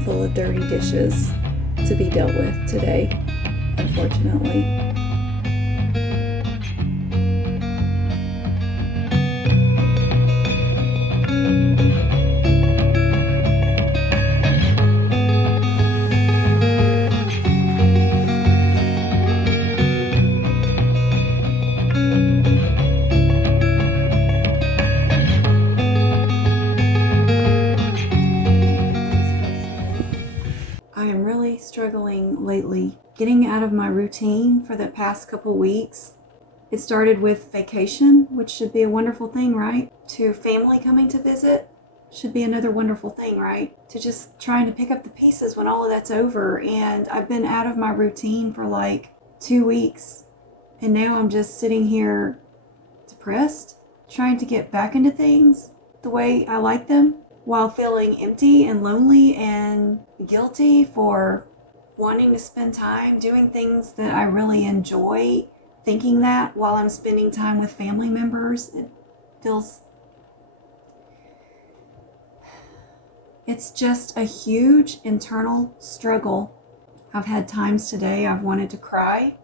sink full of dirty dishes to be dealt with today, unfortunately. I am really struggling lately getting out of my routine for the past couple weeks. It started with vacation, which should be a wonderful thing, right? To family coming to visit should be another wonderful thing, right? To just trying to pick up the pieces when all of that's over. And I've been out of my routine for like 2 weeks. And now I'm just sitting here depressed, trying to get back into things the way I like them, while feeling empty and lonely and guilty for wanting to spend time doing things that I really enjoy, thinking that while I'm spending time with family members. It's just a huge internal struggle. I've had times today I've wanted to cry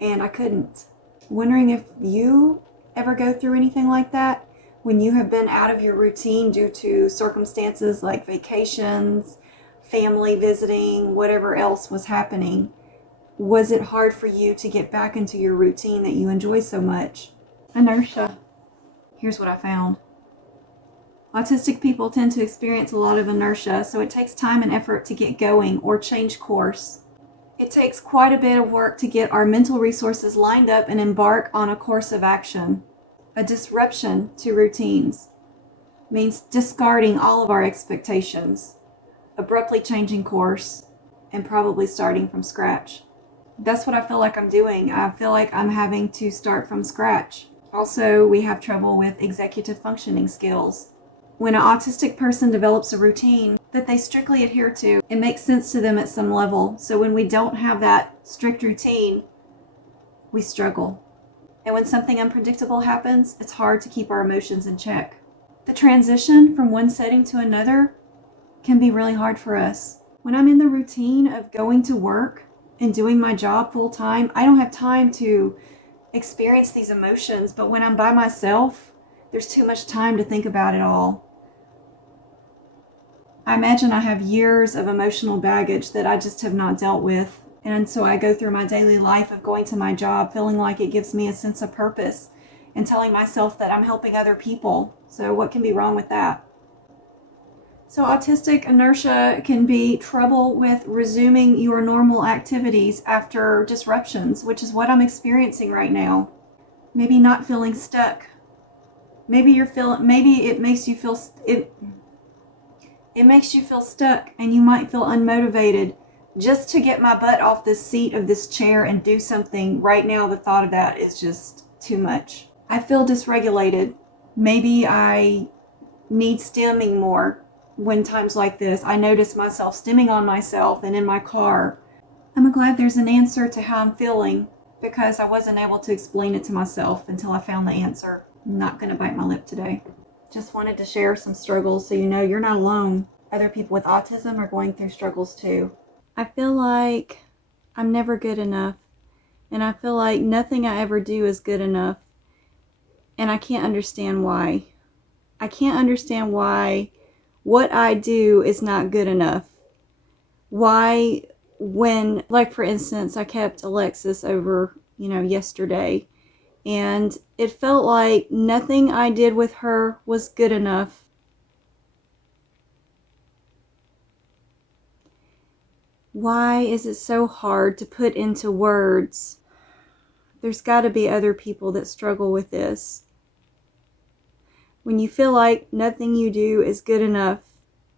and I couldn't. Wondering if you ever go through anything like that? When you have been out of your routine due to circumstances like vacations, family visiting, whatever else was happening, was it hard for you to get back into your routine that you enjoy so much? Inertia. Here's what I found. Autistic people tend to experience a lot of inertia, so it takes time and effort to get going or change course. It takes quite a bit of work to get our mental resources lined up and embark on a course of action. A disruption to routines means discarding all of our expectations, abruptly changing course, and probably starting from scratch. That's what I feel like I'm doing. I feel like I'm having to start from scratch. Also, we have trouble with executive functioning skills. When an autistic person develops a routine that they strictly adhere to, it makes sense to them at some level. So when we don't have that strict routine, we struggle. And when something unpredictable happens, it's hard to keep our emotions in check. The transition from one setting to another can be really hard for us. When I'm in the routine of going to work and doing my job full time, I don't have time to experience these emotions. But when I'm by myself, there's too much time to think about it all. I imagine I have years of emotional baggage that I just have not dealt with. And so I go through my daily life of going to my job feeling like it gives me a sense of purpose and telling myself that I'm helping other people. So what can be wrong with that? So autistic inertia can be trouble with resuming your normal activities after disruptions, which is what I'm experiencing right now. Maybe not feeling stuck. Maybe it makes you feel stuck, and you might feel unmotivated. Just to get my butt off this seat of this chair and do something right now, the thought of that is just too much. I feel dysregulated. Maybe I need stimming more when times like this. I notice myself stimming on myself and in my car. I'm glad there's an answer to how I'm feeling, because I wasn't able to explain it to myself until I found the answer. I'm not going to bite my lip today. Just wanted to share some struggles so you know you're not alone. Other people with autism are going through struggles too. I feel like I'm never good enough, and I feel like nothing I ever do is good enough, and I can't understand why. I can't understand why what I do is not good enough. Why, when, like for instance, I kept Alexis over, yesterday, and it felt like nothing I did with her was good enough. Why is it so hard to put into words? There's got to be other people that struggle with this. When you feel like nothing you do is good enough,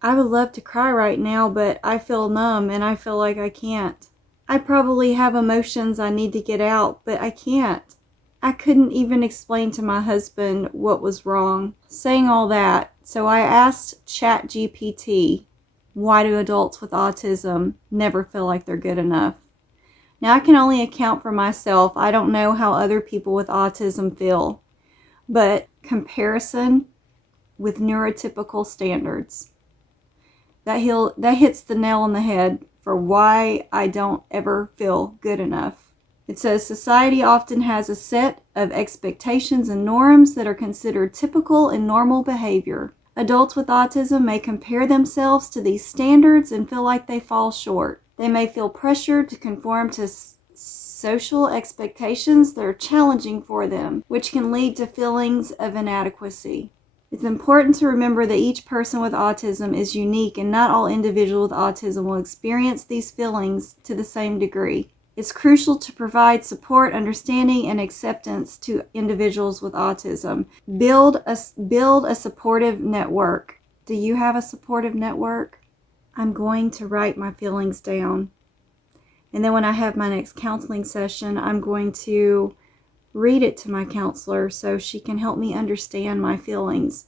I would love to cry right now, but I feel numb and I feel like I can't. I probably have emotions I need to get out, but I can't. I couldn't even explain to my husband what was wrong. Saying all that, so I asked ChatGPT, why do adults with autism never feel like they're good enough? Now, I can only account for myself. I don't know how other people with autism feel, but comparison with neurotypical standards. that hits the nail on the head for why I don't ever feel good enough. It says society often has a set of expectations and norms that are considered typical and normal behavior. Adults with autism may compare themselves to these standards and feel like they fall short. They may feel pressured to conform to social expectations that are challenging for them, which can lead to feelings of inadequacy. It's important to remember that each person with autism is unique and not all individuals with autism will experience these feelings to the same degree. It's crucial to provide support, understanding, and acceptance to individuals with autism. Build a supportive network. Do you have a supportive network? I'm going to write my feelings down. And then when I have my next counseling session, I'm going to read it to my counselor so she can help me understand my feelings.